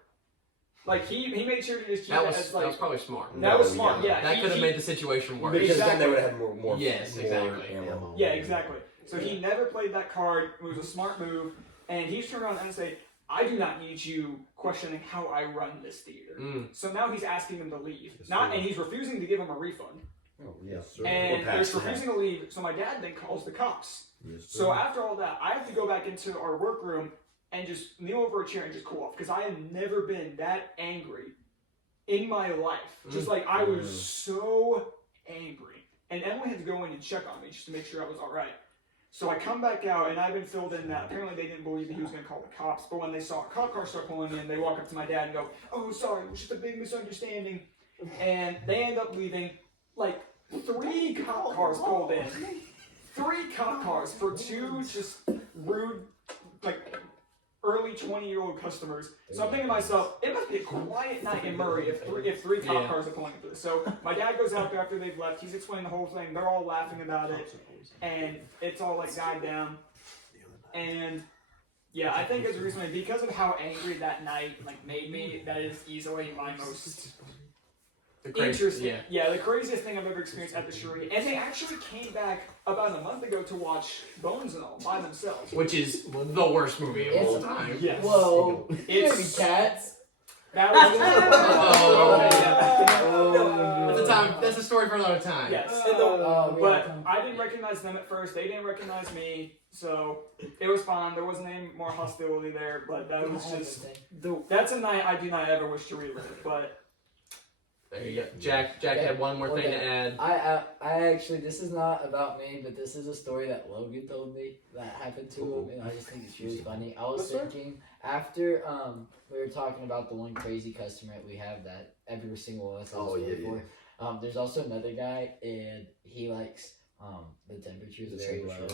Like, he made sure to just keep That it was as, like, that was probably smart. that was smart, yeah. That could have made the situation worse. Because Exactly. then they would have more. Yes, more exactly. ammo. Yeah, exactly. So he never played that card. It was a smart move. And he's turned around and said, I do not need you questioning how I run this theater. So now he's asking him to leave. And he's refusing to give him a refund. Oh, yes, sir. And they're refusing to leave. So my dad then calls the cops. So after all that, I have to go back into our workroom and just kneel over a chair and just cool off. Because I have never been that angry in my life. Just like, I was so angry. And Emily had to go in and check on me just to make sure I was all right. So I come back out, and I've been filled in that apparently they didn't believe that he was going to call the cops. But when they saw a cop car start pulling in, they walk up to my dad and go, oh, sorry, it was just a big misunderstanding. And they end up leaving. Like, 3 cop cars pulled in. 3 cop cars for 2 just rude, like, early 20-year-old customers. So I'm thinking to myself, it must a quiet night in Murray if three cop cars are pulling through. So my dad goes out there after they've left. He's explaining the whole thing. They're all laughing about it, and it's all like died down. And yeah, I think it's recently because of how angry that night like made me. That is easily my most interesting. Yeah, the craziest thing I've ever experienced at the Cheri. And they actually came back about a month ago to watch Bones and All by themselves. Which is the worst movie of all time. Yes. Whoa. It's Maybe cats. that was That's a time. That's a story for another time. Yes. But I didn't recognize them at first. They didn't recognize me. So it was fine. There wasn't any more hostility there. But that was just that's a night I do not ever wish to relive. But There you go. Jack had one more thing to add. I actually, this is not about me, but this is a story that Logan told me that happened to him, and I just think it's really funny. I was thinking after we were talking about the one crazy customer that we have that every single one of us has a story for. There's also another guy, and he likes the temperatures very low.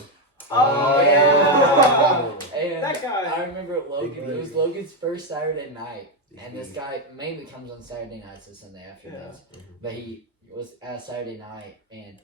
Oh, yeah. And That guy. I remember Logan. It was Logan's first Saturday night. And this guy mainly comes on Saturday nights and Sunday afternoons. But he was at Saturday night, and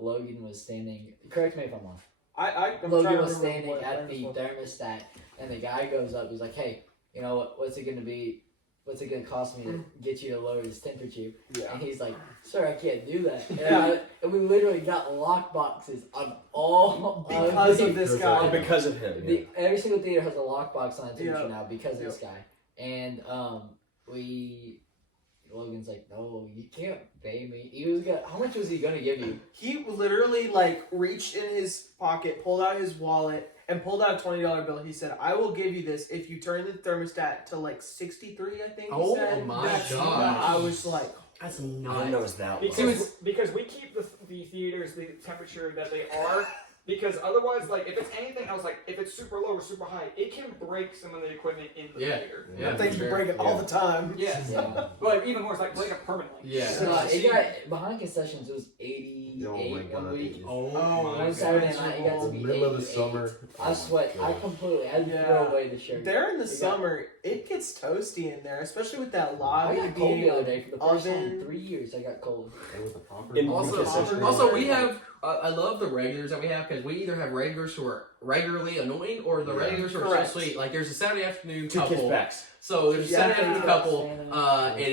Logan was standing. Correct me if I'm wrong. I'm Logan was standing at the thermostat, and the guy goes up. He's like, "Hey, you know what's it gonna be? What's it gonna cost me to get you to lower this temperature?" Yeah. And he's like, "Sir, I can't do that." And we literally got lock boxes on all because of this guy. Because of him. Yeah. Every single theater has a lock box on the temperature now because of this guy. And Logan's like, "No, you can't pay me." How much was he gonna give you? He literally like reached in his pocket, pulled out his wallet, and pulled out a $20 bill. He said, "I will give you this if you turn the thermostat to like 63." I think. He said. Oh my That's god! I was like, That's I didn't know nuts. it was that low. because we keep the theaters the temperature that they are. Because otherwise, like, if it's anything else, like, if it's super low or super high, it can break some of the equipment in the theater. Yeah, things you break it all the time. Yes. Yeah. But even worse, like, break it permanently. Yeah. It got behind concessions. It was 88 Oh my God. one week. Oh One my Saturday god! night, it got to be Middle of the 88. summer. I sweat. I completely. I had to throw away the shirt. There in the summer, it gets toasty in there, especially with that lobby I got cold being the other day for the first time oven. in 3 years. I got cold. In Also, concession. also we have. I love the regulars that we have because we either have regulars who are regularly annoying or the regulars who are Correct. so sweet. Like there's a Saturday afternoon Two couple. kids packs. So there's a Saturday afternoon couple. Yeah. It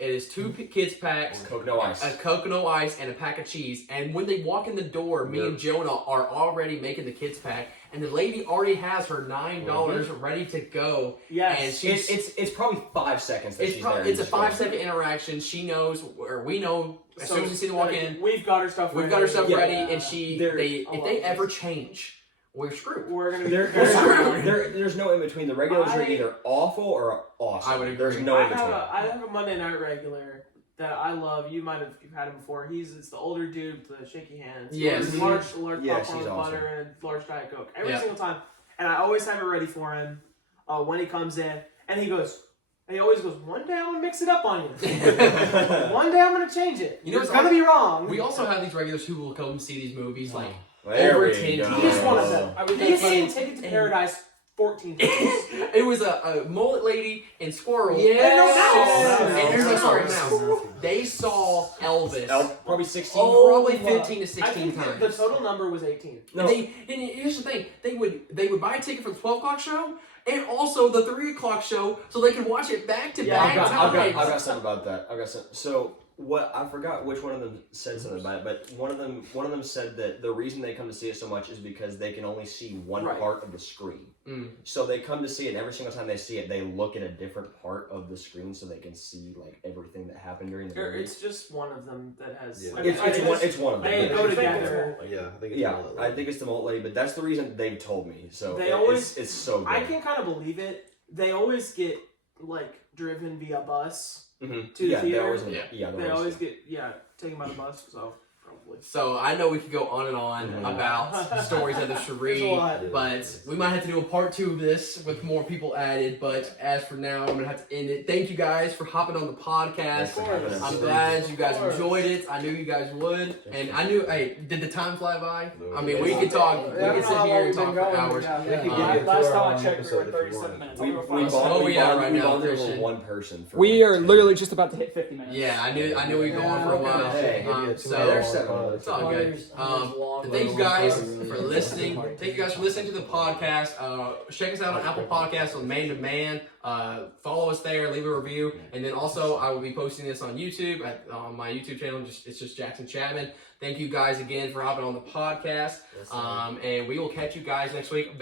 is two kids packs, Coconut ice. a coconut ice, and a pack of cheese. And when they walk in the door, me and Jonah are already making the kids pack, and the lady already has her $9 ready to go. Yes. And she's It's probably 5 seconds that she's there. it's a 5-second interaction. She knows, or we know, as soon as we see them walk in, we've got her stuff. we've got her stuff Yeah. ready, and if they this. ever change, we're screwed. We're gonna be. There's no in between. The regulars are either awful or awesome. I would agree. There's no in between. I have a Monday night regular that I love. You've had him before. It's the older dude with the shaky hands. Yes. He orders large Yes, popcorn he's with awesome. butter and a large Diet Coke every Yeah. single time, and I always have it ready for him when he comes in, and he always goes, "One day I'm gonna mix it up on you. One day I'm gonna change it. You know it's what's gonna be wrong." We also have these regulars who will come see these movies like There over we 10 go. times. He's one of them. I would He's say- seen Ticket to Paradise 14 times. It was a mullet lady and squirrel. Yes. And here's my story Yes. now. They saw Elvis Probably 16. probably 15 to I 16 think times. the total number was 18. No. And here's the thing: they would buy a ticket for the 12 o'clock show and also the 3 o'clock show, so they could watch it back to back I've times. got something about that. So what I forgot which one of them said something about it, but one of them said that the reason they come to see it so much is because they can only see one part of the screen. So they come to see it, and every single time they see it, they look at a different part of the screen so they can see like everything that happened during the movie. It's just one of them that has. Yeah. It's one of them. They but- go together. Yeah, I think it's Yeah, I think it's the Malt Lady, but that's the reason they've told me. So They always- it's so good. I can kind of believe it. They always get like driven via bus Mhm. to the yeah, theater. They always, Yeah. yeah, They always get taken by the bus. So hopefully. So I know we could go on and on about stories of the There's a Cheri, lot. but we might have to do a part 2 of this with more people added. But as for now, I'm gonna have to end it. Thank you guys for hopping on the podcast. Of course. I'm glad you guys Of course. enjoyed it. I knew you guys would, and I knew. Hey, did the time fly by? No. I mean, we could talk. We Yeah, I could don't sit know how here long and we've talk been for going, hours. yeah. We could give you a Last 2-hour time I long checked, we were episode at if you 37 want. minutes. We I'll go we find bonded, Oh, we yeah, bonded, right we now, bonded over Christian. one person. For We like are 10 literally just about to hit 50 minutes. Yeah, I knew we were going for a while. Hey, So there's 7. it's all good. Thank you guys for listening. Thank you guys for listening to the podcast. Check us out on Apple Podcasts on Man2Man. Follow us there, leave a review, and then also I will be posting this on YouTube on my YouTube channel. It's just Jackson Chapman. Thank you guys again for hopping on the podcast. And we will catch you guys next week.